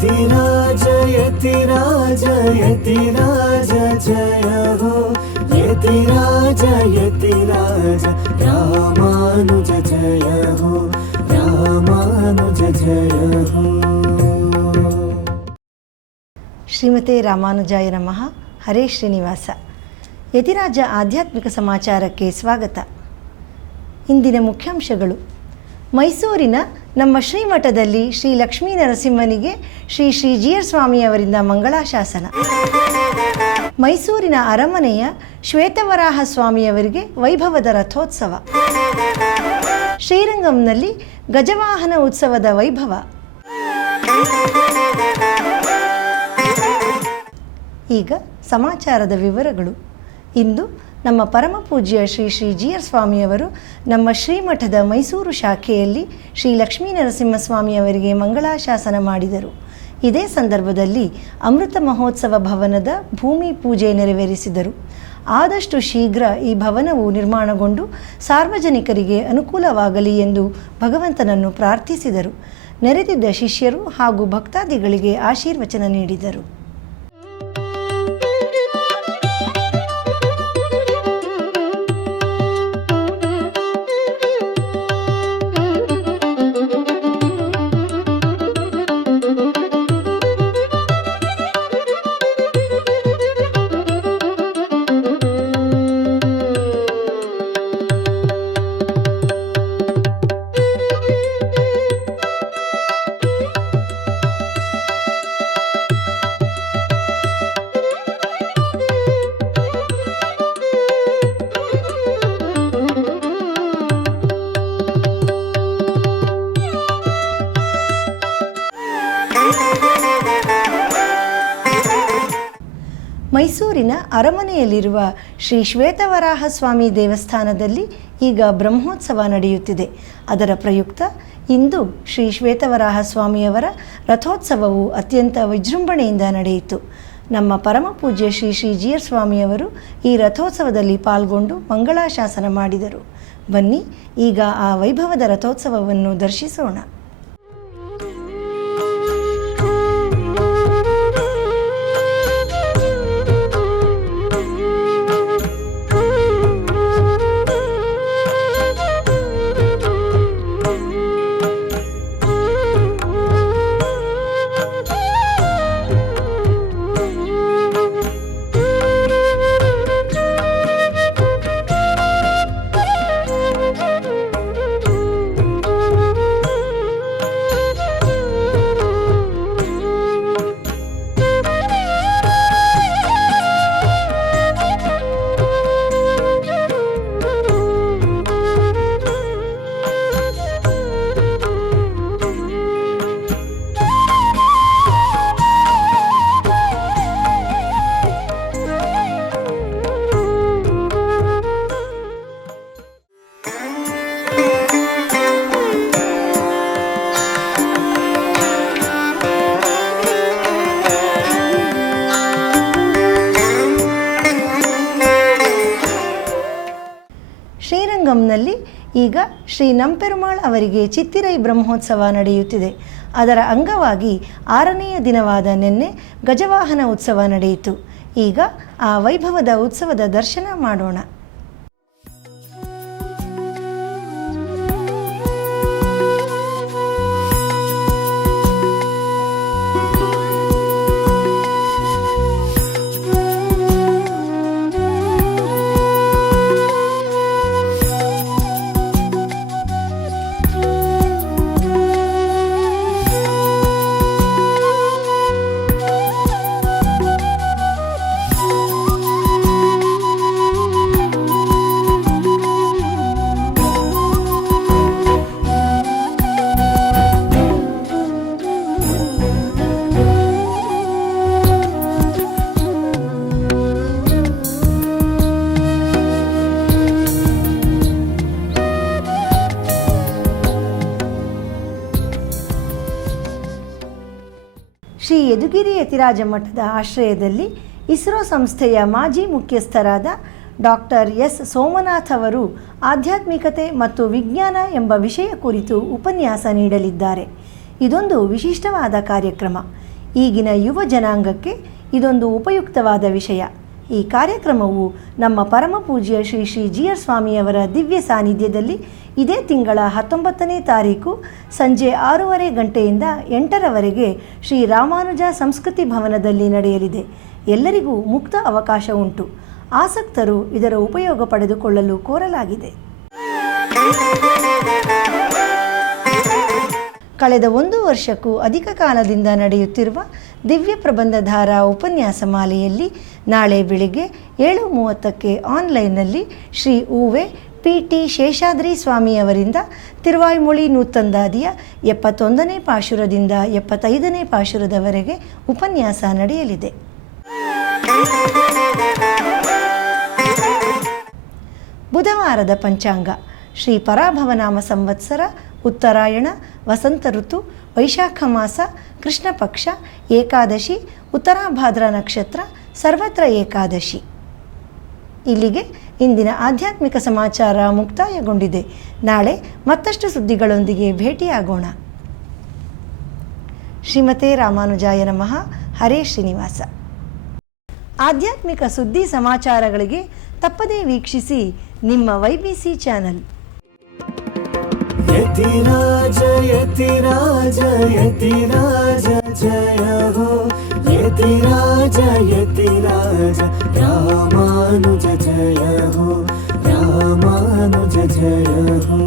यतिराज यतिराज यतिराज जय हो यतिराज यतिराज रामानुज जय हो रामानुज जय हो। ಶ್ರೀಮತೆ ರಾಮಾನುಜಾಯ ನಮಃ. ಹರೇ ಶ್ರೀನಿವಾಸ. ಯತಿರಾಜ ಆಧ್ಯಾತ್ಮಿಕ ಸಮಾಚಾರಕ್ಕೆ ಸ್ವಾಗತ. ಇಂದಿನ ಮುಖ್ಯಾಂಶಗಳು: ಮೈಸೂರಿನ ನಮ್ಮ ಶ್ರೀಮಠದಲ್ಲಿ ಶ್ರೀ ಲಕ್ಷ್ಮೀ ನರಸಿಂಹನಿಗೆ ಶ್ರೀ ಶ್ರೀ ಜಿಯರ್ ಸ್ವಾಮಿಯವರಿಂದ ಮಂಗಳಾಶಾಸನ. ಮೈಸೂರಿನ ಅರಮನೆಯ ಶ್ವೇತವರಾಹ ಸ್ವಾಮಿಯವರಿಗೆ ವೈಭವದ ರಥೋತ್ಸವ. ಶ್ರೀರಂಗಂನಲ್ಲಿ ಗಜವಾಹನ ಉತ್ಸವದ ವೈಭವ. ಈಗ ಸಮಾಚಾರದ ವಿವರಗಳು. ಇಂದು ನಮ್ಮ ಪರಮ ಪೂಜ್ಯ ಶ್ರೀ ಶ್ರೀ ಜಿಯರ್ ಸ್ವಾಮಿಯವರು ನಮ್ಮ ಶ್ರೀಮಠದ ಮೈಸೂರು ಶಾಖೆಯಲ್ಲಿ ಶ್ರೀ ಲಕ್ಷ್ಮೀ ನರಸಿಂಹಸ್ವಾಮಿಯವರಿಗೆ ಮಂಗಳಾಶಾಸನ ಮಾಡಿದರು. ಇದೇ ಸಂದರ್ಭದಲ್ಲಿ ಅಮೃತ ಮಹೋತ್ಸವ ಭವನದ ಭೂಮಿ ಪೂಜೆ ನೆರವೇರಿಸಿದರು. ಆದಷ್ಟು ಶೀಘ್ರ ಈ ಭವನವು ನಿರ್ಮಾಣಗೊಂಡು ಸಾರ್ವಜನಿಕರಿಗೆ ಅನುಕೂಲವಾಗಲಿ ಎಂದು ಭಗವಂತನನ್ನು ಪ್ರಾರ್ಥಿಸಿದರು. ನೆರೆದಿದ್ದ ಶಿಷ್ಯರು ಹಾಗೂ ಭಕ್ತಾದಿಗಳಿಗೆ ಆಶೀರ್ವಚನ ನೀಡಿದರು. ಮೈಸೂರಿನ ಅರಮನೆಯಲ್ಲಿರುವ ಶ್ರೀ ಶ್ವೇತವರಾಹ ಸ್ವಾಮಿ ದೇವಸ್ಥಾನದಲ್ಲಿ ಈಗ ಬ್ರಹ್ಮೋತ್ಸವ ನಡೆಯುತ್ತಿದೆ. ಅದರ ಪ್ರಯುಕ್ತ ಇಂದು ಶ್ರೀ ಶ್ವೇತವರಾಹ ಸ್ವಾಮಿಯವರ ರಥೋತ್ಸವವು ಅತ್ಯಂತ ವಿಜೃಂಭಣೆಯಿಂದ ನಡೆಯಿತು. ನಮ್ಮ ಪರಮ ಪೂಜ್ಯ ಶ್ರೀ ಶ್ರೀ ಜಿಯರ್ ಸ್ವಾಮಿಯವರು ಈ ರಥೋತ್ಸವದಲ್ಲಿ ಪಾಲ್ಗೊಂಡು ಮಂಗಳಾಶಾಸನ ಮಾಡಿದರು. ಬನ್ನಿ ಈಗ ಆ ವೈಭವದ ರಥೋತ್ಸವವನ್ನು ದರ್ಶಿಸೋಣ. ಶ್ರೀರಂಗಂನಲ್ಲಿ ಈಗ ಶ್ರೀ ನಂಪೆರುಮಾಳ್ ಅವರಿಗೆ ಚಿತ್ತಿರೈ ಬ್ರಹ್ಮೋತ್ಸವ ನಡೆಯುತ್ತಿದೆ. ಅದರ ಅಂಗವಾಗಿ 6ನೆಯ ದಿನವಾದ ನಿನ್ನೆ ಗಜವಾಹನ ಉತ್ಸವ ನಡೆಯಿತು. ಈಗ ಆ ವೈಭವದ ಉತ್ಸವದ ದರ್ಶನ ಮಾಡೋಣ. ಶ್ರೀ ಯದುಗಿರಿ ಯತಿರಾಜ ಮಠದ ಆಶ್ರಯದಲ್ಲಿ ಇಸ್ರೋ ಸಂಸ್ಥೆಯ ಮಾಜಿ ಮುಖ್ಯಸ್ಥರಾದ ಡಾಕ್ಟರ್ ಎಸ್ ಸೋಮನಾಥ್ ಅವರು ಆಧ್ಯಾತ್ಮಿಕತೆ ಮತ್ತು ವಿಜ್ಞಾನ ಎಂಬ ವಿಷಯ ಕುರಿತು ಉಪನ್ಯಾಸ ನೀಡಲಿದ್ದಾರೆ. ಇದೊಂದು ವಿಶಿಷ್ಟವಾದ ಕಾರ್ಯಕ್ರಮ. ಈಗಿನ ಯುವ ಜನಾಂಗಕ್ಕೆ ಇದೊಂದು ಉಪಯುಕ್ತವಾದ ವಿಷಯ. ಈ ಕಾರ್ಯಕ್ರಮವು ನಮ್ಮ ಪರಮಪೂಜ್ಯ ಶ್ರೀ ಶ್ರೀ GR ಸ್ವಾಮಿಯವರ ದಿವ್ಯ ಸಾನ್ನಿಧ್ಯದಲ್ಲಿ ಇದೇ ತಿಂಗಳ 19ನೇ ತಾರೀಕು ಸಂಜೆ 6:30 ಗಂಟೆಯಿಂದ 8ರವರೆಗೆ ಶ್ರೀ ರಾಮಾನುಜ ಸಂಸ್ಕೃತಿ ಭವನದಲ್ಲಿ ನಡೆಯಲಿದೆ. ಎಲ್ಲರಿಗೂ ಮುಕ್ತ ಅವಕಾಶ ಉಂಟು. ಆಸಕ್ತರು ಇದರ ಉಪಯೋಗ ಪಡೆದುಕೊಳ್ಳಲು ಕೋರಲಾಗಿದೆ. ಕಳೆದ 1 ವರ್ಷಕ್ಕೂ ಅಧಿಕ ಕಾಲದಿಂದ ನಡೆಯುತ್ತಿರುವ ದಿವ್ಯ ಪ್ರಬಂಧಧಾರ ಉಪನ್ಯಾಸ ಮಾಲೆಯಲ್ಲಿ ನಾಳೆ ಬೆಳಿಗ್ಗೆ 7:30ಕ್ಕೆ ಆನ್ಲೈನ್ನಲ್ಲಿ ಶ್ರೀ ಉವೆ PT ಶೇಷಾದ್ರಿ ಸ್ವಾಮಿಯವರಿಂದ ತಿರುವಾಯ್ಮೊಳಿ ನೂತಂದಾದಿಯ 71ನೇ ಪಾಶುರದಿಂದ 75ನೇ ಪಾಶುರದವರೆಗೆ ಉಪನ್ಯಾಸ ನಡೆಯಲಿದೆ. ಬುಧವಾರದ ಪಂಚಾಂಗ ಶ್ರೀ ಪರಾಭವನಾಮ ಸಂವತ್ಸರ, ಉತ್ತರಾಯಣ, ವಸಂತ ಋತು, ವೈಶಾಖ ಮಾಸ, ಕೃಷ್ಣ ಪಕ್ಷ, ಏಕಾದಶಿ, ಉತ್ತರಾಭಾದ್ರ ನಕ್ಷತ್ರ, ಸರ್ವತ್ರ ಏಕಾದಶಿ. ಇಲ್ಲಿಗೆ ಇಂದಿನ ಆಧ್ಯಾತ್ಮಿಕ ಸಮಾಚಾರ ಮುಕ್ತಾಯಗೊಂಡಿದೆ. ನಾಳೆ ಮತ್ತಷ್ಟು ಸುದ್ದಿಗಳೊಂದಿಗೆ ಭೇಟಿಯಾಗೋಣ. ಶ್ರೀಮತೆ ರಾಮಾನುಜಾಯ ನಮಃ. ಹರೇ ಶ್ರೀನಿವಾಸ. ಆಧ್ಯಾತ್ಮಿಕ ಸುದ್ದಿ ಸಮಾಚಾರಗಳಿಗೆ ತಪ್ಪದೇ ವೀಕ್ಷಿಸಿ ನಿಮ್ಮ YBC ಚಾನಲ್. ಯತಿರಾಜ ಯತಿರಾಜ ಯತಿರಾಜ ಜಯ ಹೋ, ಯತಿರಾಜ ಯತಿರಾಜ ರಾಮಾನುಜ ಜಯ ಹೋ, ರಾಮಾನುಜ ಜಯ ಹೋ.